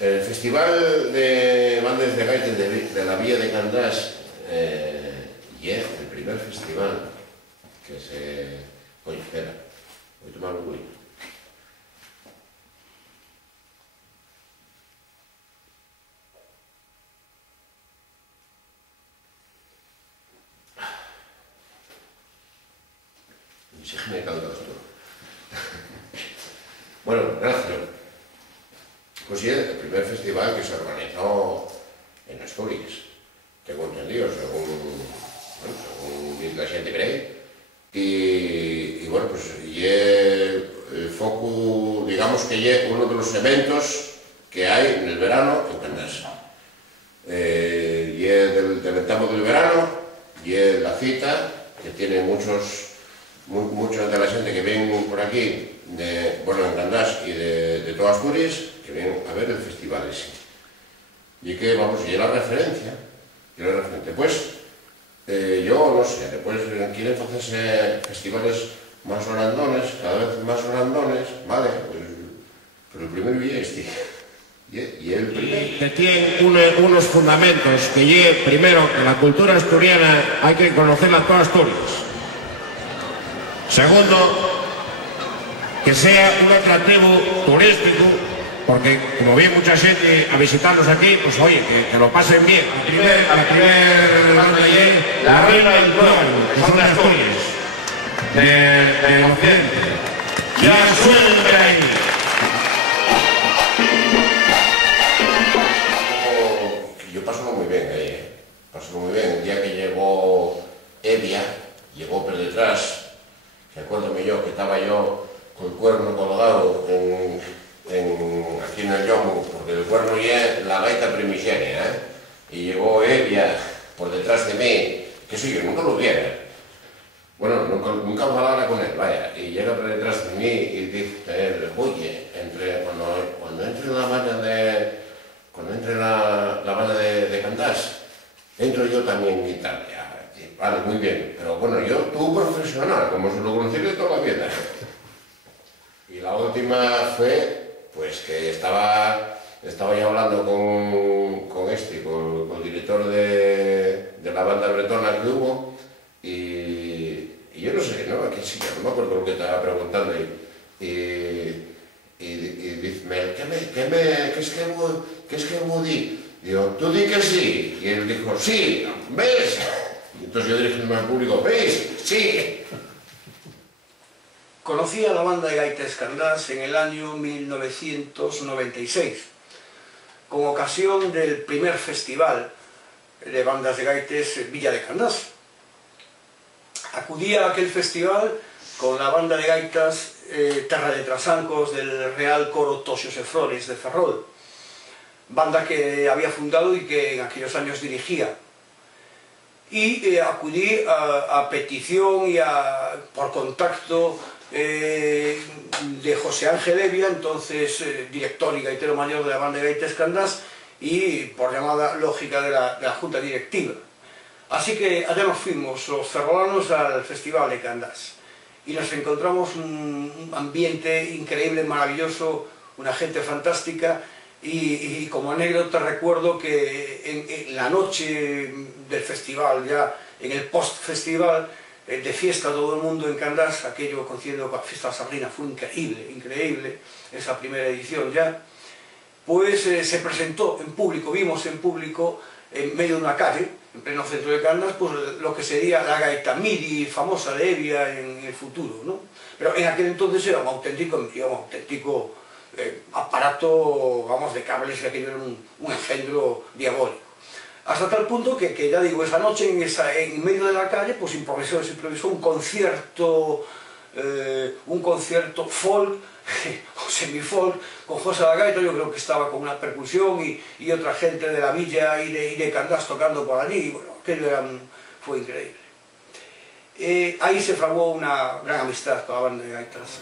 El Festival de Bandas de Gaites de la Villa de Candás y es el primer festival que se... Oye, espera, voy a tomar un cuito. Si es que me caldo esto. Bueno, gracias. Pues sí, el primer festival que se organizó en Asturias, tengo entendido, según la gente cree. Y bueno, pues y el foco, digamos que es uno de los eventos que hay en el verano en Candás. Y es del etapa del verano, y es la cita que tiene muchos de la gente que vienen por aquí, bueno, en Candás y de todas Asturias, que vienen a ver el festival ese. Y que, vamos, y la referencia, pues, yo no sé, después quieren hacerse festivales más grandones, cada vez más grandones, vale, pues, pero el primero y este. Y el primero. Que tiene unos fundamentos, que primero, que la cultura asturiana hay que conocerla toda Asturias. Segundo, que sea un atractivo turístico, porque como viene mucha gente a visitarnos aquí, pues oye, que lo pasen bien. La primera banda es La Reina del Pueblo, que son de Asturias, del occidente. Ya suelen ver ahí. Yo paso muy bien ahí, paso muy bien. El día que llegó Evia, llegó por detrás. Recuérdame yo que estaba yo con el cuerno colgado aquí en el yomo, porque el cuerno ya es la gaita primigenia, y llegó Evia por detrás de mí, que eso yo nunca lo viera. Bueno, nunca hablara con él, vaya, y llega por detrás de mí y dice, oye, cuando entre la banda de Candás, entro yo también en Italia. Vale, muy bien, pero bueno, tú profesional, como se lo conocí de toda la vida. Y la última fue, pues que estaba ya hablando con el director de la banda bretona que hubo, y yo no sé, ¿no? Aquí sí, no me acuerdo lo que estaba preguntando, y dice, ¿qué es que Woody? Digo, tú di que sí. Y él dijo, sí, ¿ves? Y entonces yo dirigiéndome al público, ¿veis? Sí. Conocí a la banda de gaites Candás en el año 1996, con ocasión del primer festival de bandas de gaites Villa de Candás. Acudí a aquel festival con la banda de gaitas Terra de Trasancos del Real Coro Toxos e Flores de Ferrol, banda que había fundado y que en aquellos años dirigía. Y acudí a petición y por contacto de José Ángel Evia, entonces director y gaitero mayor de la banda de gaites Candás, y por llamada lógica de la junta directiva. Así que allá nos fuimos los ferrolanos al Festival de Candás y nos encontramos un ambiente increíble, maravilloso, una gente fantástica. Y como anécdota recuerdo que en la noche del festival, ya en el post-festival, de fiesta todo el mundo en Candás, aquello coincidiendo con la fiesta sardina, fue increíble, esa primera edición ya, pues se presentó en público, vimos en público, en medio de una calle, en pleno centro de Candás, pues lo que sería la gaita midi famosa de Evia en el futuro, ¿no? Pero en aquel entonces era un auténtico aparato, vamos, de cables, que aquello era un engendro diabólico. Hasta tal punto que ya digo, esa noche en medio de la calle, pues se improvisó un concierto folk, o semi-folk, con José Lagaito. Yo creo que estaba con una percusión y otra gente de la villa y de Candás tocando por allí, y bueno, aquello fue increíble. Ahí se fraguó una gran amistad con la banda de gaitas.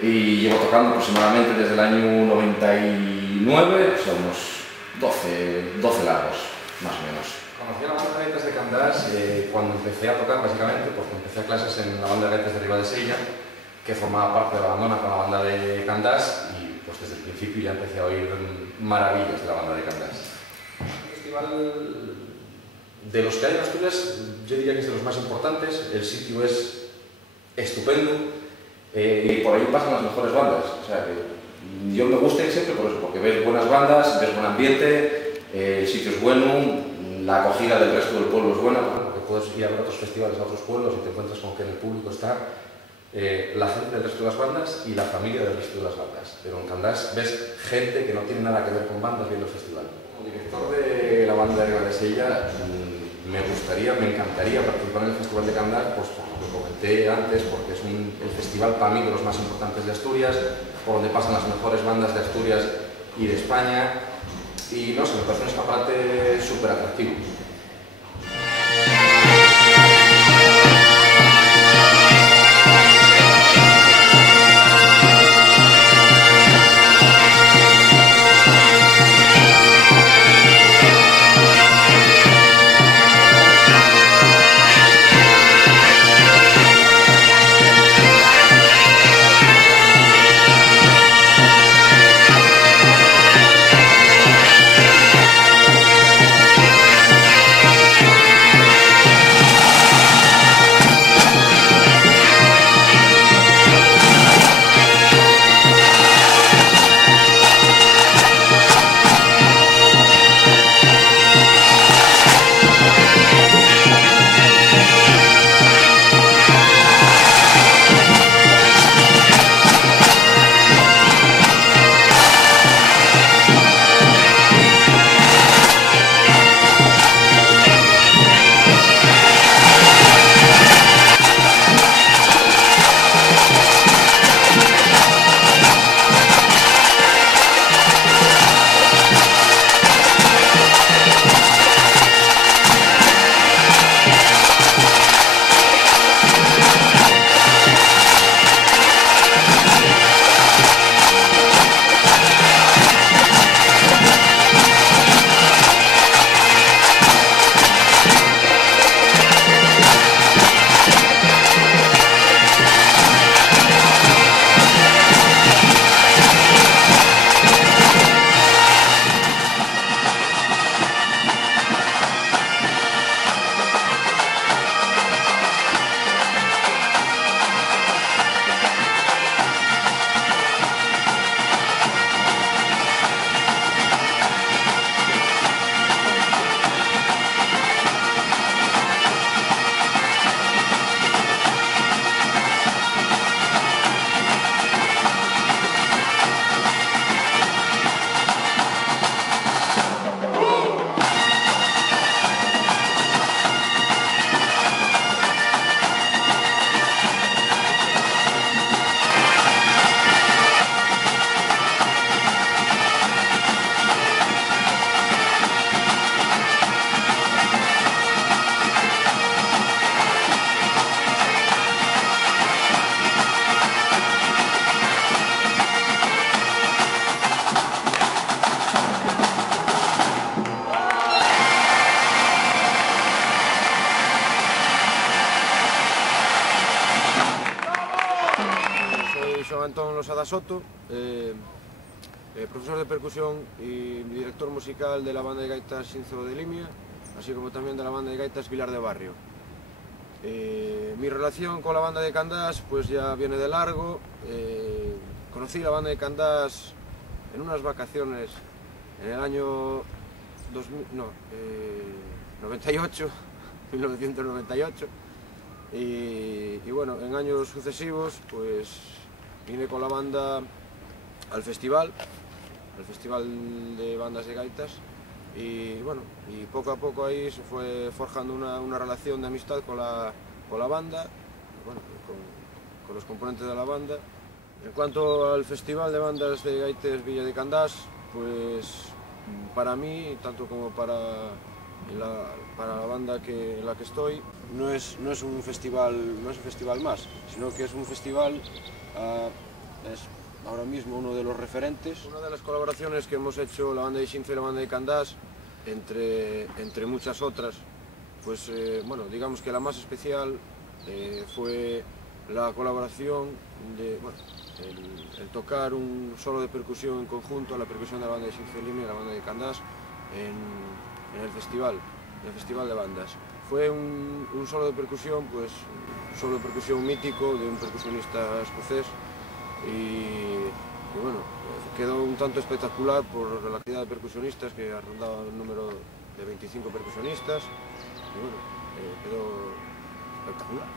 y llevo tocando aproximadamente desde el año 99, o sea, unos 12 largos, más o menos. Conocí a la banda de gaitas de Candás cuando empecé a tocar, básicamente, porque empecé a clases en la banda de gaitas de Riba de Sella, que formaba parte de la Abandona con la banda de Candás, y pues desde el principio ya empecé a oír maravillas de la banda de Candás. Un festival de los que hay en Asturias, yo diría que es de los más importantes. El sitio es estupendo y por ahí pasan las mejores bandas. O sea, que yo me gusta ir siempre por eso, porque ves buenas bandas, ves buen ambiente, el sitio es bueno, la acogida del resto del pueblo es buena, porque puedes ir a ver otros festivales a otros pueblos y te encuentras con que en el público está la gente del resto de las bandas y la familia del resto de las bandas. Pero en Candás ves gente que no tiene nada que ver con bandas viendo el festival. Como director de la banda de Riba de Sella, me encantaría participar en el Festival de Candás, pues como lo comenté antes, porque es el festival para mí de los más importantes de Asturias, por donde pasan las mejores bandas de Asturias y de España, y no sé, me parece un escaparate súper atractivo. Antón Losada Soto, profesor de percusión y director musical de la banda de gaitas Sinzo de Limia, así como también de la banda de gaitas Vilar de Barrio. Mi relación con la banda de Candás pues ya viene de largo. Conocí la banda de Candás en unas vacaciones en el año 1998, y bueno, en años sucesivos pues vine con la banda al festival de bandas de gaitas, y bueno, y poco a poco ahí se fue forjando una relación de amistad con la banda, bueno, con los componentes de la banda. En cuanto al festival de bandas de gaites Villa de Candás, pues para mí, tanto como para la banda en la que estoy, no es un festival más, sino que es un festival ahora mismo uno de los referentes. Una de las colaboraciones que hemos hecho la banda de Xinzo y la banda de Candás, entre muchas otras, pues bueno, digamos que la más especial fue la colaboración de, bueno, el tocar un solo de percusión en conjunto, la percusión de la banda de Xinzo y la banda de Candás en el festival de bandas. Fue un solo de percusión, pues un solo de percusión mítico de un percusionista escocés y bueno, quedó un tanto espectacular por la cantidad de percusionistas, que ha rondado el número de 25 percusionistas y bueno, quedó espectacular.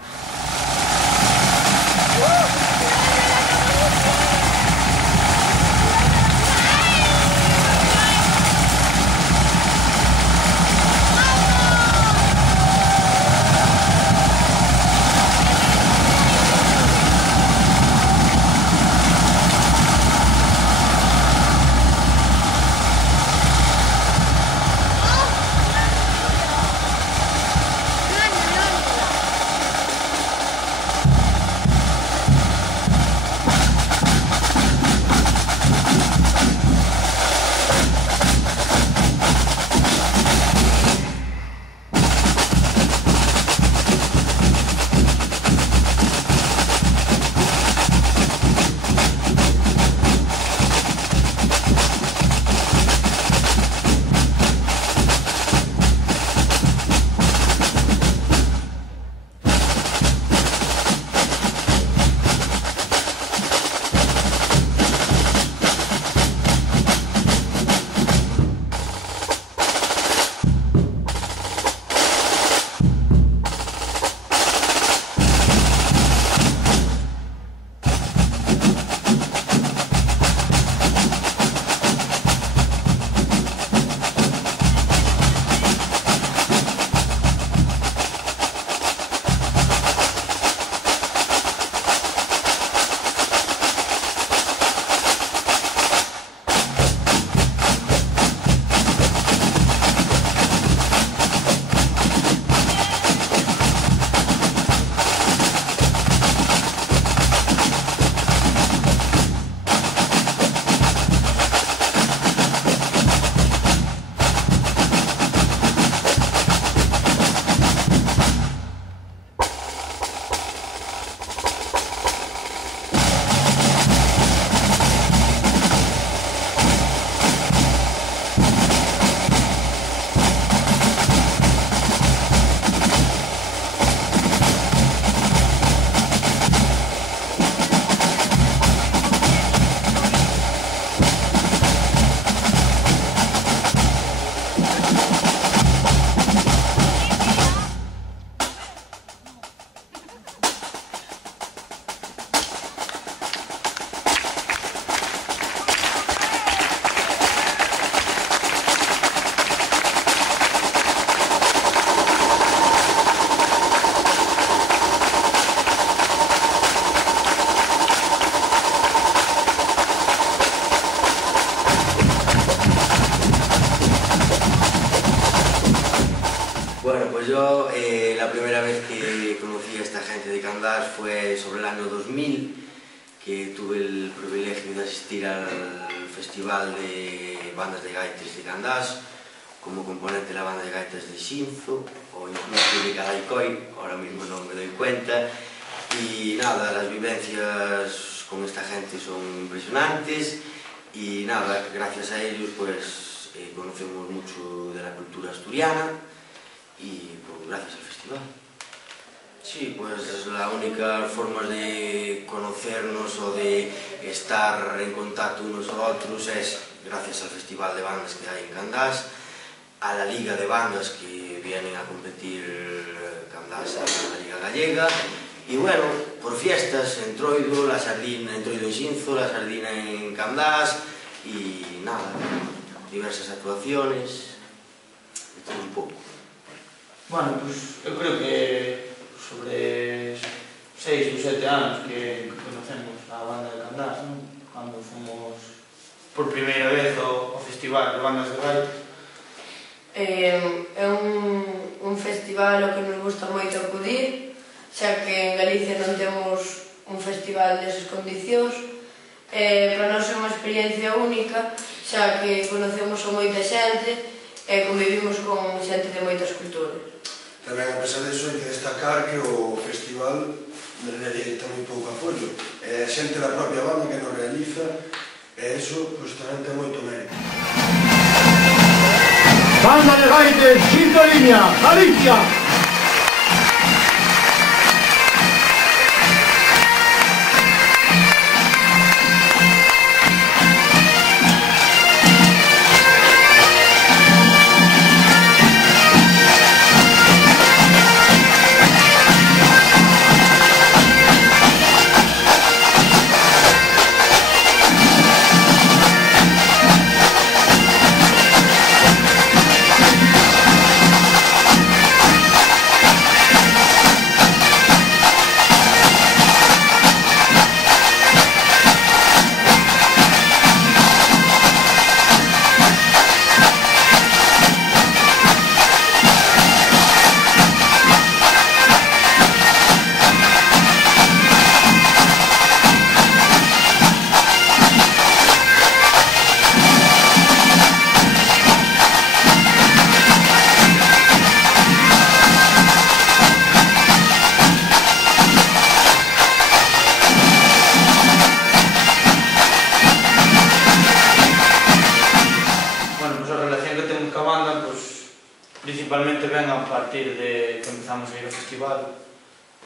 Yo la primera vez que conocí a esta gente de Candás fue sobre el año 2000, que tuve el privilegio de asistir al Festival de Bandas de Gaites de Candás como componente de la banda de gaitas de Xinzo o incluso de Cadaicoi, ahora mismo no me doy cuenta. Y nada, las vivencias con esta gente son impresionantes y nada, gracias a ellos pues conocemos mucho de la cultura asturiana y pues, gracias al festival. Sí, pues la única forma de conocernos o de estar en contacto unos con otros es gracias al festival de bandas que hay en Candás, a la liga de bandas que vienen a competir Candás a la liga gallega y bueno, por fiestas en Troido, la sardina en Troido en Xinzo, la sardina en Candás y nada, diversas actuaciones, de todo un pouco. Bueno, pues eu creo que sobre 6 ou 7 anos que conocemos a banda de Candás, non? Cando fomos por primeira vez ao festival de bandas de gaita. É un festival ao que nos gusta moito acudir, xa que en Galicia non temos un festival desas condicións, Para nós é unha experiencia única, xa que conocemos a moita xente e convivimos con xente de moitas culturas. Tamén, a pesar disso, hai que destacar que o festival realiza moi pouco apoio. É a xente da propia banda que nos realiza e iso tamén ten moito mérito. Banda de Gaites, quinto línea, Galicia. Principalmente ven a partir de que empezamos a ir ao festival,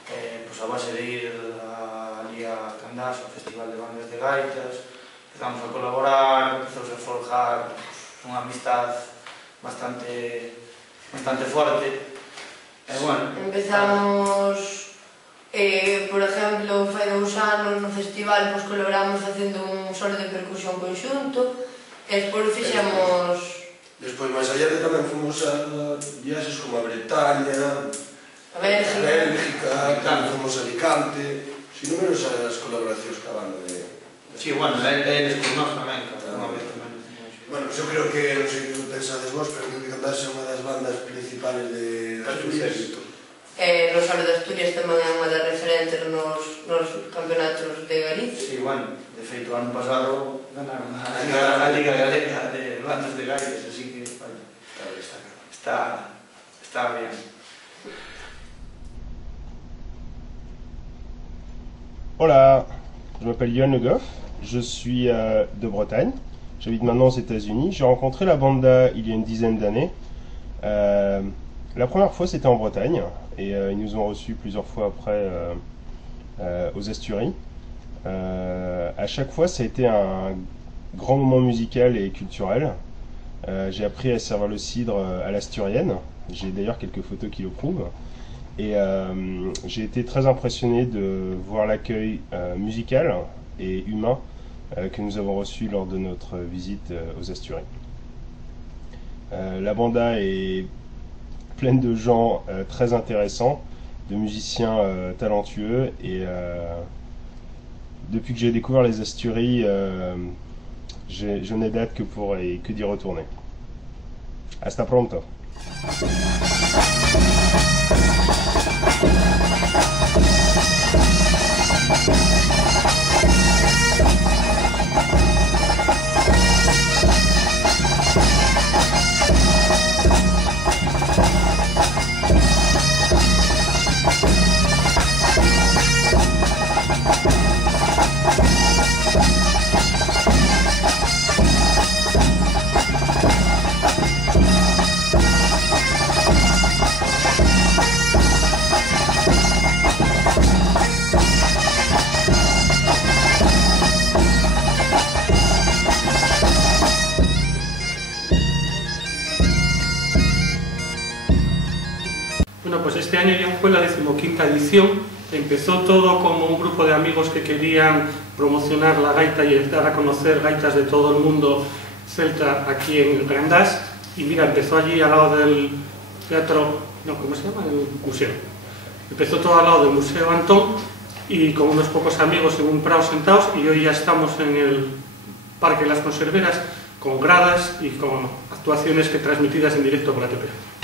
a base de ir ali a Candás, ao Festival de Bandas de Gaitas, empezamos a colaborar, empezamos a forjar unha amistad bastante forte. Empezamos, por exemplo, fai 2 anos no festival colaboramos facendo un solo de percusión conxunto e despois fixemos... Despois, máis allá tamén fomos a viaxes como a Bretaña, a Bélgica, tamén fomos a Alicante, sin menos as colaboracións que a banda de... Sí, bueno, eles con nós tamén, unha vez tamén. Bueno, eu creo que, non sei que pensades vos, pero que Candás é unha das bandas principales de Asturias. No Solo de Asturias tamén é unha das referentes nos campeonatos de Galicia. Sí, bueno, de feito, o ano pasado ganaron a Liga Galega de Bandas de Gaitas, así que, vale, está bien. Hola, je m'appelle Yoann Le Goff, je suis de Bretagne, j'habite maintenant aux États-Unis. J'ai rencontré la banda il y a une dizaine d'années. La première fois c'était en Bretagne et ils nous ont reçus plusieurs fois après aux Asturies. À chaque fois ça a été un grand moment musical et culturel. J'ai appris à servir le cidre à l'asturienne, j'ai d'ailleurs quelques photos qui le prouvent. Et j'ai été très impressionné de voir l'accueil musical et humain que nous avons reçu lors de notre visite aux Asturies. La banda est pleine de gens très intéressants, de musiciens talentueux et depuis que j'ai découvert les Asturies, je n'ai d'hâte que d'y retourner. Hasta pronto. Bueno, pues este año ya fue la 15ª edición. Empezó todo como un grupo de amigos que querían promocionar la gaita y dar a conocer gaitas de todo el mundo celta aquí en Candás. Y mira, empezó allí al lado del teatro, no, ¿cómo se llama? El museo. Empezó todo al lado del Museo Antón y con unos pocos amigos en un prado sentados, y hoy ya estamos en el Parque Las Conserveras con gradas y con actuaciones transmitidas en directo por ATP.